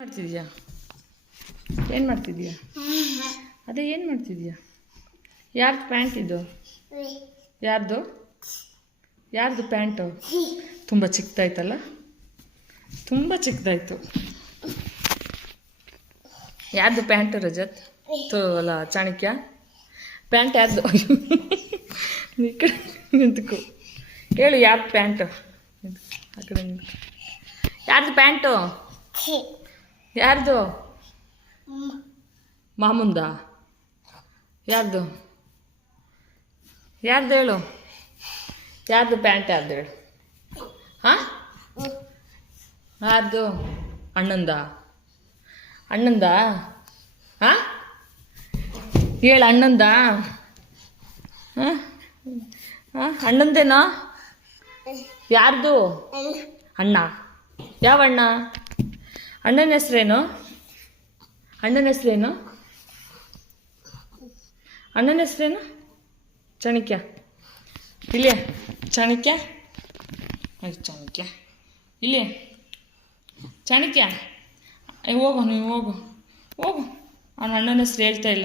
ಮಾಡ್ತಿದ್ಯಾ? ಏನು ಮಾಡ್ತಿದ್ಯಾ? ಅದೇ ಏನು ಮಾಡ್ತಿದ್ಯಾ? ಯಾರ್ದು ಪ್ಯಾಂಟ್ ಇದು? ಯಾರ್ದು ಯಾರ್ದು ಪ್ಯಾಂಟು? ತುಂಬ ಚಿಕ್ಕದಾಯ್ತಲ್ಲ, ತುಂಬ ಚಿಕ್ಕದಾಯ್ತು. ಯಾರ್ದು ಪ್ಯಾಂಟು ರಜತ್? ಅಲ್ಲ ಚಾಣಕ್ಯ, ಪ್ಯಾಂಟ್ ಯಾರ್ದು? ಈ ಕಡೆ ನಿಂತ್ಕೊ, ಹೇಳು ಯಾರ್ದು ಪ್ಯಾಂಟು? ಆ ಕಡೆ ನಿಂತ್ಕೊ. ಯಾರ್ದು ಪ್ಯಾಂಟು? ಯಾರ್ದು? ಮಾಮುಂದ? ಯಾರ್ದು ಯಾರ್ದು ಹೇಳು? ಯಾರ್ದು ಪ್ಯಾಂಟ್ ಯಾರ್ದು ಹೇಳು? ಹಾಂ, ಯಾರ್ದು? ಅಣ್ಣಂದ? ಅಣ್ಣಂದ? ಹಾಂ, ಹೇಳು ಅಣ್ಣಂದ? ಹಾಂ ಹಾಂ, ಅಣ್ಣಂದೇನೋ? ಯಾರ್ದು ಅಣ್ಣ? ಯಾವ ಅಣ್ಣ? ಅಣ್ಣನ ಹೆಸ್ರೇನು? ಅಣ್ಣನ ಹೆಸ್ರೇನು? ಅಣ್ಣನ ಹೆಸ್ರೇನು? ಚಾಣಕ್ಯ, ಇಲ್ಲಿಯ ಚಾಣಕ್ಯ, ಚಾಣಕ್ಯ ಇಲ್ಲಿ ಚಾಣಕ್ಯ, ಹೋಗು ನೀವು ಹೋಗು ಹೋಗು. ಅವನ ಅಣ್ಣನ ಹೆಸ್ರು ಹೇಳ್ತಾ ಇಲ್ಲ.